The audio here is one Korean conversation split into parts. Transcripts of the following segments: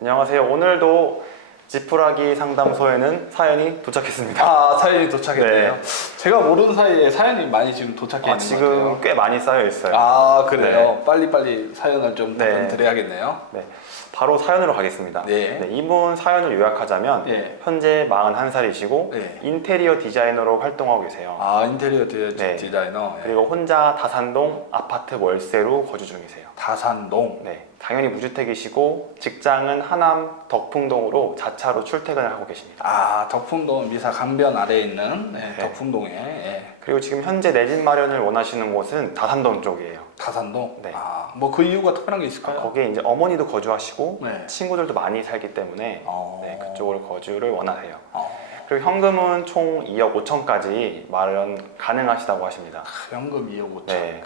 안녕하세요. 오늘도 지푸라기 상담소에는 사연이 도착했습니다. 아 사연이 도착했네요. 네. 제가 모르는 사이에 사연이 많이 지금 도착해 아, 있는 것 지금 같아요. 꽤 많이 쌓여 있어요. 아 그래요. 빨리 빨리 사연을 좀 네. 드려야겠네요. 네, 바로 사연으로 가겠습니다. 네. 이분 사연을 요약하자면 네. 현재 41살이시고 네. 인테리어 디자이너로 활동하고 계세요. 아 인테리어 디, 네. 디자이너 예. 그리고 혼자 다산동 아파트 월세로 거주 중이세요. 다산동. 네, 당연히 무주택이시고 직장은 하남 덕풍동으로 자차로 출퇴근을 하고 계십니다. 아 덕풍동 미사 강변 아래에 있는 네, 네. 덕풍동에 예. 그리고 지금 현재 내 집 마련을 원하시는 곳은 다산동 쪽이에요. 다산동. 네. 아뭐 그 이유가 특별한 게 있을까요? 거기에 이제 어머니도 거주하시고 네. 친구들도 많이 살기 때문에 어. 네, 그쪽으로 거주를 원하세요. 어, 그리고 현금은 총 2억 5천까지 마련 가능하시다고 하십니다. 현금 2억 5천. 네.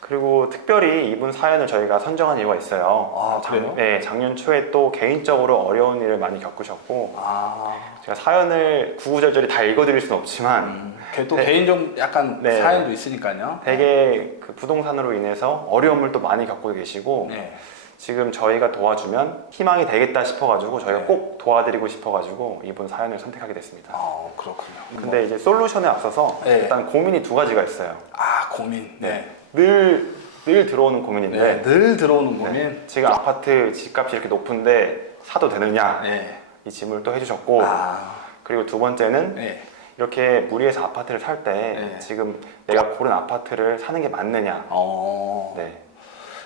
그리고 특별히 이분 사연을 저희가 선정한 이유가 있어요. 아, 작- 그래요? 네, 작년 초에 또 개인적으로 어려운 일을 많이 겪으셨고 아. 제가 사연을 구구절절히 다 읽어드릴 수는 없지만 음, 걔또 네. 개인적 약간 네. 사연도 있으니까요. 되게 그 부동산으로 인해서 어려움을 또 많이 겪고 계시고 네. 지금 저희가 도와주면 희망이 되겠다 싶어가지고 저희가 네. 꼭 도와드리고 싶어가지고 이분 사연을 선택하게 됐습니다. 아 그렇군요. 근데 이제 솔루션에 앞서서 네. 일단 고민이 두 가지가 있어요. 아 고민. 네. 늘, 늘 들어오는 고민인데 네. 늘 들어오는 고민. 네. 지금 아파트 집값이 이렇게 높은데 사도 되느냐 네. 이 질문을 또 해주셨고 아. 그리고 두 번째는 네. 이렇게 무리해서 아파트를 살 때 네. 지금 내가 고른 아파트를 사는 게 맞느냐 어. 네.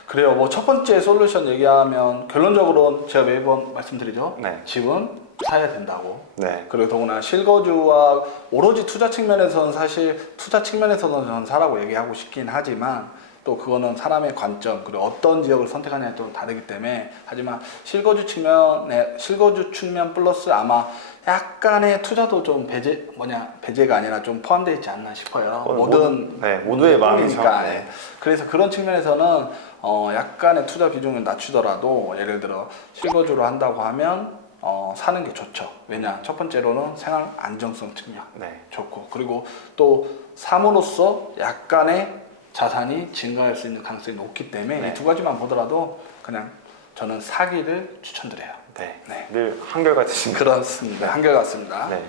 그래요. 뭐 첫 번째 솔루션 얘기하면 결론적으로 제가 매번 말씀드리죠. 네. 집은 사야 된다고. 네. 그리고 더구나 실거주와 오로지 투자 측면에서는 사실 투자 측면에서는 저는 사라고 얘기하고 싶긴 하지만 또 그거는 사람의 관점 그리고 어떤 지역을 선택하냐에 또 다르기 때문에 하지만 실거주 측면에 실거주 측면 플러스 아마 약간의 투자도 좀 배제 뭐냐 배제가 아니라 좀 포함되어 있지 않나 싶어요. 그건 모든 모두- 네, 모두의 마음이죠. 꿈이니까. 네. 네. 그래서 그런 측면에서는 어, 약간의 투자 비중을 낮추더라도 예를 들어 실거주로 한다고 하면 어, 사는 게 좋죠. 왜냐 첫 번째로는 생활 안정성 측면 네. 좋고 그리고 또 삶으로서 약간의 자산이 증가할 수 있는 가능성이 높기 때문에 네. 이두 가지만 보더라도 그냥 저는 사기를 추천드려요. 네. 네. 늘 한결같으신 그렇습니다. 한결같습니다. 네.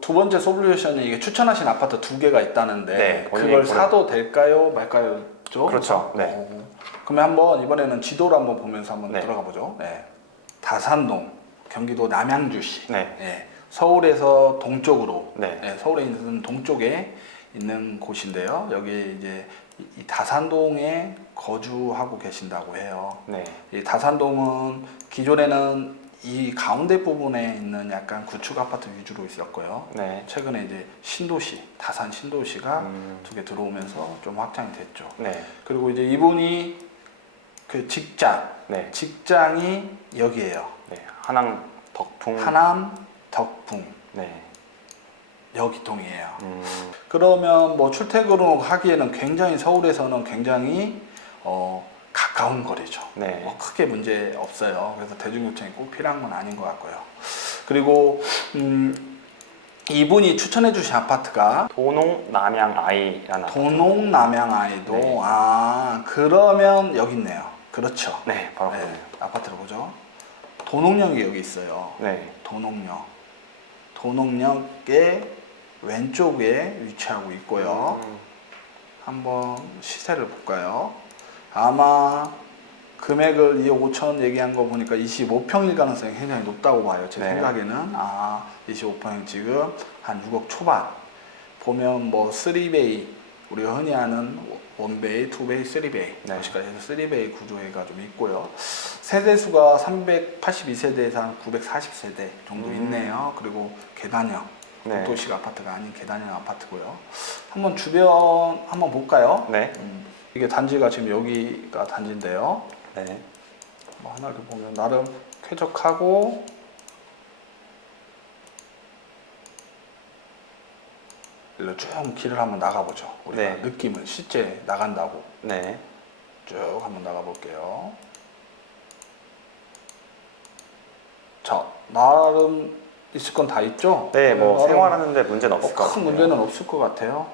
두 번째 솔루션이 이게 추천하신 아파트 두 개가 있다는데 네, 그걸 사도 될까요, 말까요? 죠? 그렇죠. 네. 어, 그러면 한번 이번에는 지도를 한번 보면서 한번 네. 들어가 보죠. 네. 다산동, 경기도 남양주시. 네. 네. 서울에서 동쪽으로, 네. 네, 서울에 있는 동쪽에 있는 곳인데요. 여기 이제 이- 이 다산동에 거주하고 계신다고 해요. 네. 이 다산동은 기존에는 이 가운데 부분에 있는 약간 구축 아파트 위주로 있었고요. 네. 최근에 이제 신도시, 다산 신도시가 음, 두개 들어오면서 좀 확장이 됐죠. 네. 그리고 이제 이분이 그 직장, 네. 직장이 여기에요. 네. 한양 덕풍. 하남 덕풍 네. 여기동이에요. 음, 그러면 뭐 출퇴근을 하기에는 굉장히 서울에서는 굉장히 어, 가까운 거리죠. 네. 뭐 크게 문제 없어요. 그래서 대중교통이 꼭 필요한 건 아닌 것 같고요. 그리고 음, 이분이 추천해 주신 아파트가 도농 남양 아이라는. 도농 남양 아이도 네. 아 그러면 여기 있네요. 그렇죠. 네. 바로 네. 아파트를 보죠. 도농역이 여기 있어요. 네. 도농역. 도농역의 왼쪽에 위치하고 있고요. 음, 한번 시세를 볼까요? 아마 금액을 2억 5천 얘기한 거 보니까 25평일 가능성이 굉장히 높다고 봐요. 제 네. 생각에는 아 25평이 지금 한 6억 초반 보면 뭐 3베이 우리가 흔히 아는 원베이, 투베이, 쓰리베이 네. 것이까지 해서 쓰리베이 구조가 좀 있고요. 세대수가 382세대에서 한 940세대 정도 음. 있네요. 그리고 계단형 네. 도식 아파트가 아닌 계단형 아파트고요. 한번 주변 한번 볼까요? 네. 음, 이게 단지가 지금 여기가 단지인데요. 네. 뭐 하나를 보면 나름 쾌적하고 일로 쭉 길을 한번 나가보죠. 우리가 네. 느낌을 실제 나간다고 네. 쭉 한번 나가볼게요. 자, 나름 있을 건 다 있죠? 네, 뭐 나름 생활하는데 문제는 없을 어, 것큰 같아요. 문제는 없을 것 같아요.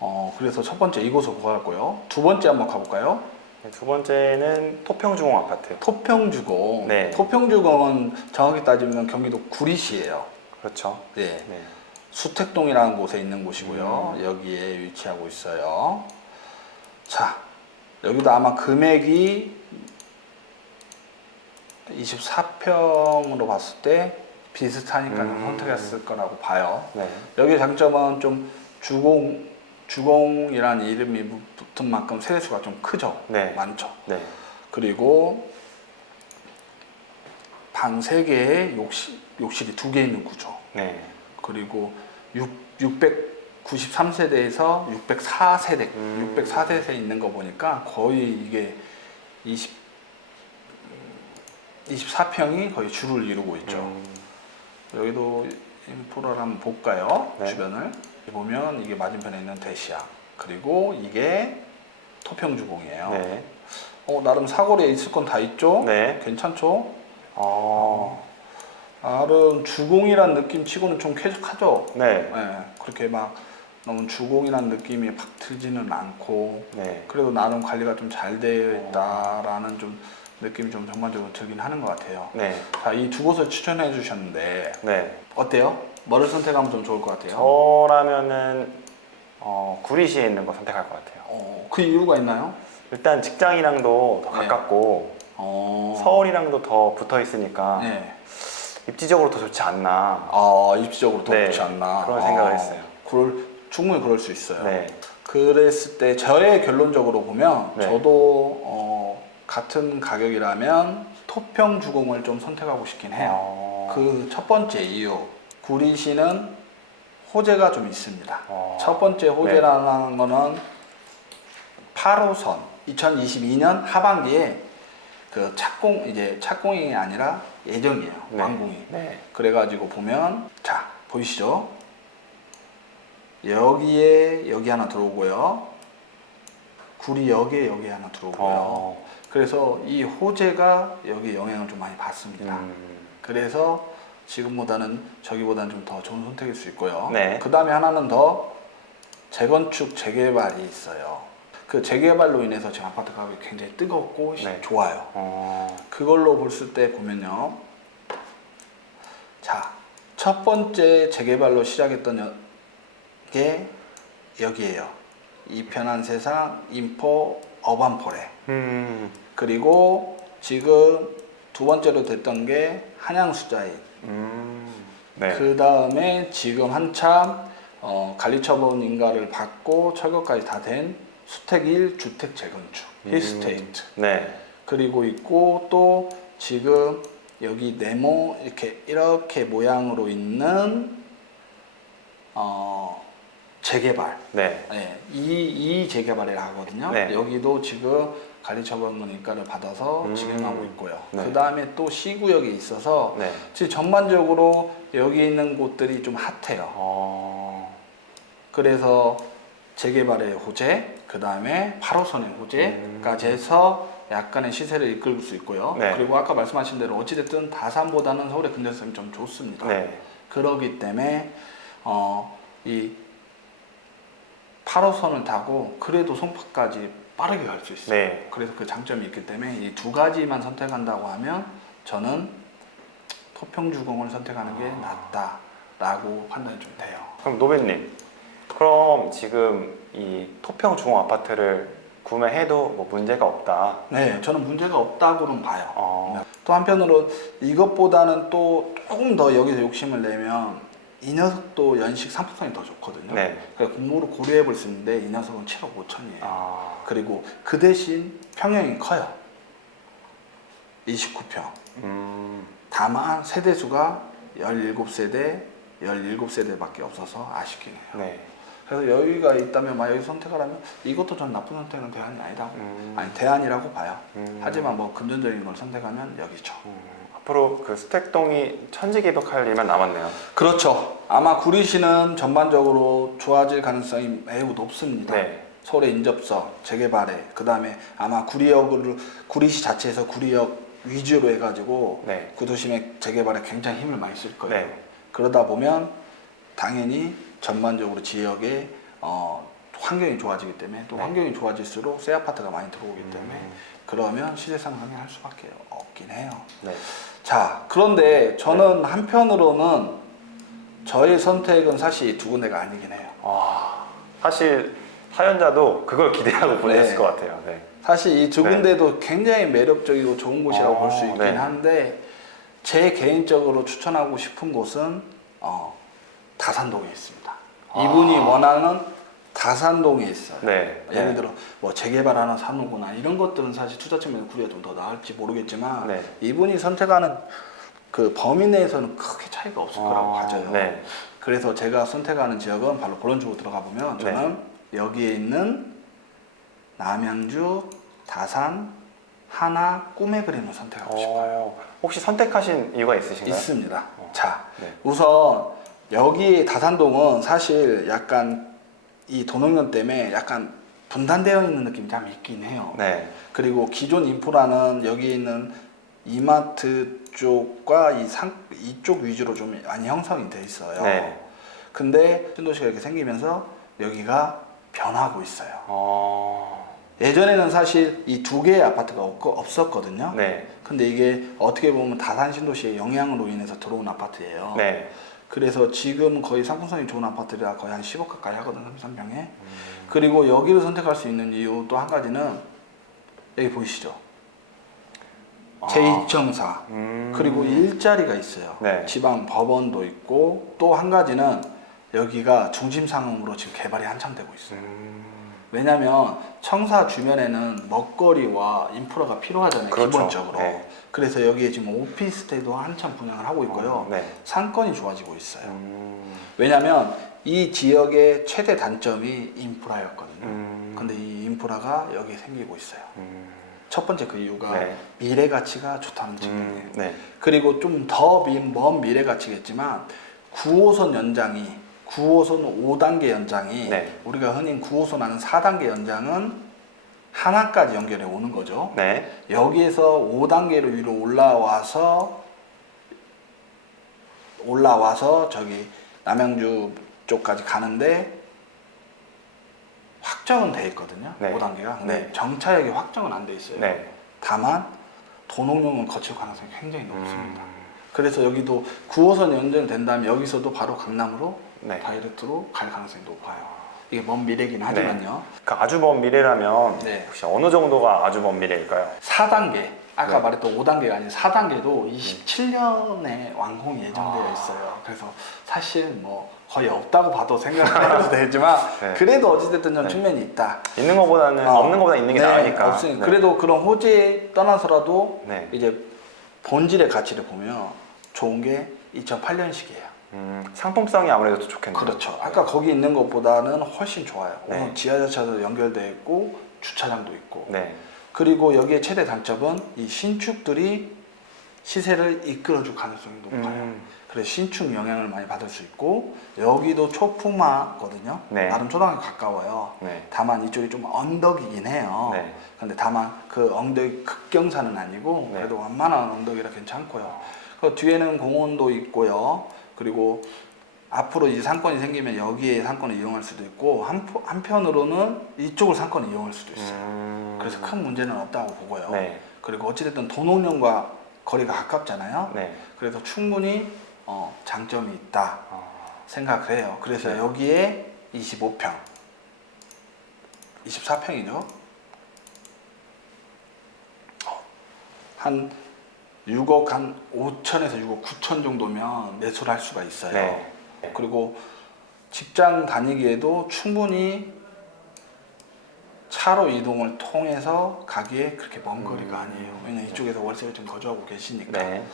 어, 그래서 첫 번째 이곳을 구하고요. 두 번째 한번 가볼까요? 네, 두 번째는 토평주공 아파트. 토평주공. 네. 토평주공은 정확히 따지면 경기도 구리시예요. 그렇죠. 예. 네. 수택동이라는 곳에 있는 곳이고요. 음. 여기에 위치하고 있어요. 자, 여기도 아마 금액이 24평으로 봤을 때 비슷하니까 음. 선택했을 거라고 봐요. 네. 여기 장점은 좀 주공 주공이라는 이름이 붙은 만큼 세대수가 좀 크죠. 네. 많죠. 네. 그리고 방 3개에 욕실, 욕실이 2개 있는 구조. 네. 그리고 6, 693세대에서 604세대, 음. 604세대 있는 거 보니까 거의 이게 20, 24평이 거의 주를 이루고 있죠. 음, 여기도 인프라를 한번 볼까요? 네. 주변을 보면 이게 맞은편에 있는 대시야. 그리고 이게 토평주공이에요. 네. 어, 나름 사거리에 있을 건 다 있죠? 네. 괜찮죠? 어. 나름 주공이란 느낌 치고는 좀 쾌적하죠? 네. 네, 그렇게 막 너무 주공이란 느낌이 팍 들지는 않고 네. 그래도 나름 관리가 좀 잘 되어 있다라는 좀 느낌이 좀 전반적으로 들긴 하는 것 같아요. 네. 자, 이 두 곳을 추천해 주셨는데 네. 어때요? 뭐를 선택하면 좀 좋을 것 같아요? 저라면은 어, 구리시에 있는 거 선택할 것 같아요. 어, 그 이유가 있나요? 일단 직장이랑도 더 네. 가깝고 어, 서울이랑도 더 붙어 있으니까 네. 입지적으로 더 좋지 않나. 아, 입지적으로 더 네, 좋지 않나? 그런 생각을 어, 했어요. 그럴, 충분히 그럴 수 있어요. 네. 그랬을 때 저의 결론적으로 보면 네. 저도 어, 같은 가격이라면 토평 주공을 좀 선택하고 싶긴 해요. 어. 그첫 번째 이유 구리시는 호재가 좀 있습니다. 어. 첫 번째 호재라는 거는 8호선 2022년 하반기에 그 착공 이제 착공이 아니라 예정이에요. 네. 완공이. 네. 그래가지고 보면 자 보이시죠? 여기에 여기 하나 들어오고요. 구리역에 여기 하나 들어오고요. 어. 그래서 이 호재가 여기 영향을 좀 많이 받습니다. 음. 그래서 지금보다는 저기보다는 좀 더 좋은 선택일 수 있고요. 네. 그 다음에 하나는 더 재건축 재개발이 있어요. 그 재개발로 인해서 지금 아파트 가격이 굉장히 뜨겁고 네. 좋아요. 어. 그걸로 볼을 때 보면요. 자, 첫 번째 재개발로 시작했던 여- 게 여기에요. 이 편한 세상 인포 어반포레. 음. 그리고 지금 두 번째로 됐던 게 한양수자인. 음. 네. 그 다음에 지금 한참 어, 관리처분 인가를 받고 철거까지 다 된 수택 1 주택 재건축 음. 힐스테이트. 네. 그리고 있고 또 지금 여기 네모 이렇게 이렇게 모양으로 있는 어 재개발 네. 네, 이, 이 재개발이라 하거든요 네. 여기도 지금 관리처분 인가를 받아서 음. 진행하고 있고요 네. 그 다음에 또 C구역이 있어서 네. 지금 전반적으로 여기 있는 곳들이 좀 핫해요 어. 그래서 재개발의 호재, 그 다음에 8호선의 호재까지 해서 약간의 시세를 이끌 수 있고요. 네. 그리고 아까 말씀하신 대로 어찌됐든 다산보다는 서울의 근접성이 좀 좋습니다. 네. 그러기 때문에 어, 이 8호선을 타고 그래도 송파까지 빠르게 갈 수 있어요. 네. 그래서 그 장점이 있기 때문에 이 두 가지만 선택한다고 하면 저는 토평주공을 선택하는 게 낫다라고 판단이 좀 돼요. 그럼 노배님, 그럼 지금 이 토평 중앙 아파트를 구매해도 뭐 문제가 없다. 네, 저는 문제가 없다고는 봐요. 어. 또 한편으로 이것보다는 또 조금 더 여기서 욕심을 내면 이 녀석도 연식 상품성이 더 좋거든요. 네. 그러니까 공모를 고려해 볼 수 있는데 이 녀석은 7억 5천이에요. 아. 그리고 그 대신 평형이 커요. 29평. 음. 다만 세대수가 17세대, 17세대밖에 없어서 아쉽긴 해요. 네. 그래서 여유가 있다면 만약 여기 선택을 하면 이것도 전 나쁜 선택은 대안이 아니다. 음. 아니 대안이라고 봐요. 음. 하지만 뭐 금전적인 걸 선택하면 여기죠. 음. 앞으로 그 수택동이 천지개벽할 일만 남았네요. 그렇죠. 아마 구리시는 전반적으로 좋아질 가능성이 매우 높습니다. 네. 서울의 인접성, 재개발에 그 다음에 아마 구리역을 구리시 자체에서 구리역 위주로 해가지고 네. 구도심의 재개발에 굉장히 힘을 많이 쓸 거예요. 네. 그러다 보면 당연히 전반적으로 지역에 어, 환경이 좋아지기 때문에 또 네. 환경이 좋아질수록 새 아파트가 많이 들어오기 때문에 음. 그러면 시세 상승이 할 수밖에 없긴 해요. 네. 자, 그런데 저는 한편으로는 저의 선택은 사실 이두 군데가 아니긴 해요. 아, 사실 사연자도 그걸 기대하고 보냈을 네. 것 같아요. 네. 사실 이두 네. 군데도 굉장히 매력적이고 좋은 곳이라고 어, 볼수 있긴 네. 한데 제 개인적으로 추천하고 싶은 곳은 어, 다산동에 있습니다. 이분이 아. 원하는 다산동에 있어요. 네. 예를 네. 들어 뭐 재개발하는 산후구나 이런 것들은 사실 투자 측면에서 구리가 좀 더 나을지 모르겠지만 네. 이분이 선택하는 그 범위 내에서는 크게 차이가 없을 거라고 아, 봐져요. 네. 그래서 제가 선택하는 지역은 바로 그런 쪽으로 들어가 보면 네. 저는 여기에 있는 남양주, 다산, 하나, 꿈의 그림을 선택하고 싶어요. 어, 혹시 선택하신 이유가 있으신가요? 있습니다. 어. 자, 네. 우선 여기 다산동은 사실 약간 이 도농년 때문에 약간 분단되어 있는 느낌이 좀 있긴 해요. 네. 그리고 기존 인프라는 여기 있는 이마트 쪽과 이 상, 이쪽 위주로 좀 많이 형성이 돼 있어요. 네. 근데 신도시가 이렇게 생기면서 여기가 변하고 있어요. 어, 예전에는 사실 이 두 개의 아파트가 없, 없었거든요. 네. 근데 이게 어떻게 보면 다산 신도시의 영향으로 인해서 들어온 아파트예요. 네. 그래서 지금 거의 상품성이 좋은 아파트라 거의 한 10억 가까이 하거든요, 33평에. 음. 그리고 여기를 선택할 수 있는 이유 또 한 가지는 여기 보이시죠? 제2청사 음. 그리고 일자리가 있어요. 네. 지방 법원도 있고 또 한 가지는 여기가 중심 상업으로 지금 개발이 한참 되고 있어요. 음. 왜냐하면 청사 주변에는 먹거리와 인프라가 필요하잖아요. 그렇죠. 기본적으로. 네. 그래서 여기에 지금 오피스텔도 한참 분양을 하고 있고요. 어, 네. 상권이 좋아지고 있어요. 음. 왜냐하면 이 지역의 최대 단점이 인프라였거든요. 음. 근데 이 인프라가 여기에 생기고 있어요. 음. 첫 번째 그 이유가 네. 미래 가치가 좋다는 측면이에요. 음. 네. 그리고 좀 더 먼 미래 가치겠지만 9호선 연장이 9호선 5단계 연장이 네. 우리가 흔히 9호선 하는 4단계 연장은 하나까지 연결해 오는 거죠. 네. 여기에서 5단계로 위로 올라와서 올라와서 저기 남양주 쪽까지 가는데 확정은 돼 있거든요. 네. 5단계가. 근데 네. 정차역이 확정은 안 돼 있어요. 네. 다만 도농용을 거칠 가능성이 굉장히 높습니다. 음. 그래서 여기도 9호선 연장된다면 여기서도 바로 강남으로 네. 다이렉트로 갈 가능성이 높아요. 이게 먼 미래긴 하지만요. 그 아주 먼 미래라면 네. 혹시 어느 정도가 아주 먼 미래일까요? 4단계 아까 네. 말했던 5단계가 아닌 4단계도 27년에 완공이 예정되어 아. 있어요. 그래서 사실 뭐 거의 없다고 봐도 생각을 해도 되지만 네. 그래도 어찌됐든 좀 네. 측면이 있다. 있는 것보다는 어. 없는 것보다 있는 게 네, 나으니까. 없으니 네. 그래도 그런 호재에 떠나서라도 네. 이제 본질의 가치를 보면 좋은 게 2008년식이에요. 음, 상품성이 아무래도 더 좋겠네요. 그렇죠. 아까 거기 있는 것보다는 훨씬 좋아요. 네. 지하자차도 연결돼 있고 주차장도 있고 네. 그리고 여기에 최대 단점은 이 신축들이 시세를 이끌어줄 가능성이 높아요. 음. 그래서 신축 영향을 많이 받을 수 있고 여기도 초품화거든요. 네. 나름 초등학교 가까워요. 네. 다만 이쪽이 좀 언덕이긴 해요. 네. 근데 다만 그 언덕이 극경사는 아니고 네. 그래도 완만한 언덕이라 괜찮고요. 그 뒤에는 공원도 있고요. 그리고 앞으로 이제 상권이 생기면 여기에 상권을 이용할 수도 있고 한, 한편으로는 이쪽을 상권을 이용할 수도 있어요. 음. 그래서 큰 문제는 없다고 보고요. 네. 그리고 어찌됐든 도농령과 거리가 가깝잖아요. 네. 그래서 충분히 어, 장점이 있다 어, 생각을 해요. 그래서 네. 여기에 25평, 24평이죠. 한 6억 한 5천에서 6억 9천 정도면 매수를 할 수가 있어요. 네. 그리고 직장 다니기에도 충분히 차로 이동을 통해서 가기에 그렇게 먼 거리가 음. 아니에요. 왜냐면 이쪽에서 월세를 좀 거주하고 계시니까. 네.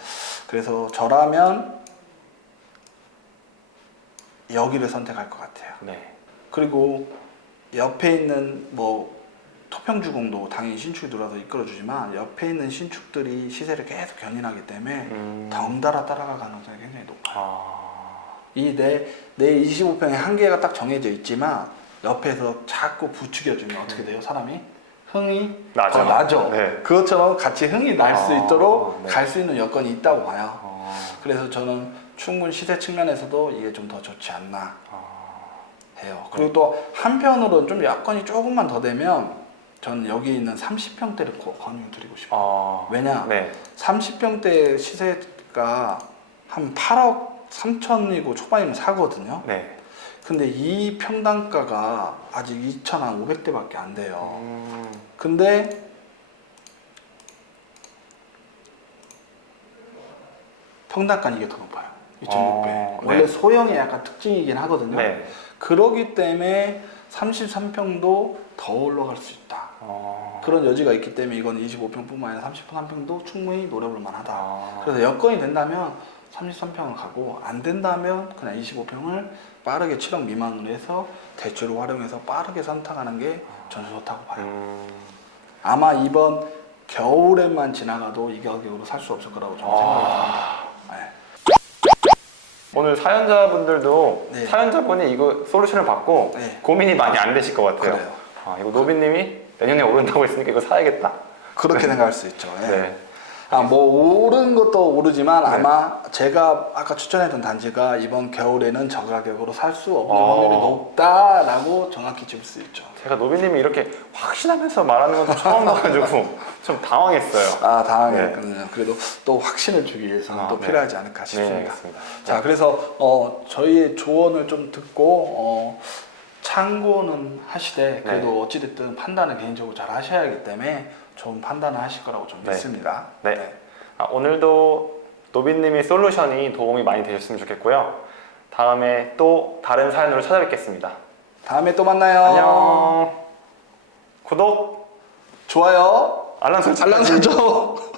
그래서 저라면 여기를 선택할 것 같아요. 네. 그리고 옆에 있는 뭐 토평주공도 당연히 신축이 들어와서 이끌어주지만 옆에 있는 신축들이 시세를 계속 견인하기 때문에 음. 덩달아 따라갈 가능성이 굉장히 높아요. 아. 이내내 25평의 한계가 딱 정해져 있지만 옆에서 자꾸 부추겨주면 어떻게 돼요 사람이 흥이 나죠. 더 나죠. 네. 그것처럼 같이 흥이 날 수 아, 있도록 네. 갈 수 있는 여건이 있다고 봐요. 어. 그래서 저는 충분 시세 측면에서도 이게 좀 더 좋지 않나. 아. 해요. 그리고 또 한편으로는 좀 여건이 조금만 더 되면 저는 여기 있는 30평대를 권유드리고 싶어요. 아, 왜냐? 네. 30평대 시세가 한 8억 3천이고 초반이면 사거든요. 네. 근데 이 평당가가 아직 2,500대밖에 안 돼요. 음, 근데 평당가는 이게 더 높아요. 2,600. 어, 원래 네. 소형의 약간 특징이긴 하거든요. 네. 그러기 때문에 33평도 더 올라갈 수 있다. 어, 그런 여지가 있기 때문에 이건 25평뿐만 아니라 33평도 충분히 노려볼 만하다. 아, 그래서 여건이 된다면 33평을 가고 안 된다면 그냥 25평을 빠르게 7억 미만으로 해서 대출을 활용해서 빠르게 선택하는 게 저는 좋다고 봐요. 음, 아마 이번 겨울에만 지나가도 이 가격으로 살 수 없을 거라고 저는 생각이 듭니다. 네. 오늘 사연자분들도 네. 사연자분이 이거 솔루션을 받고 네. 고민이 많이 안 되실 것 같아요. 그래요. 아, 이거 노비님이 내년에 오른다고 했으니까 이거 사야겠다. 그렇게 생각할 수 있죠. 예. 네. 아, 뭐 오른 것도 오르지만 네. 아마 제가 아까 추천했던 단지가 이번 겨울에는 저 가격으로 살 수 없는 어. 확률이 높다라고 정확히 짚을 수 있죠. 제가 노비님이 이렇게 확신하면서 말하는 것도 처음 봐가지고 좀 당황했어요. 아 당황했거든요. 그래도 또 확신을 주기 위해서는 아, 또 네. 필요하지 않을까 네, 싶습니다. 알겠습니다. 자 그래서 어, 저희의 조언을 좀 듣고 어, 참고는 하시되 그래도 네. 어찌됐든 판단은 개인적으로 잘 하셔야 하기 때문에 좋은 판단을 하실 거라고 좀 네. 믿습니다. 네. 아, 오늘도 노비님의 솔루션이 도움이 많이 되셨으면 좋겠고요. 다음에 또 다른 사연으로 찾아뵙겠습니다. 다음에 또 만나요. 안녕. 구독, 좋아요. 알람 설정. 알람 설정.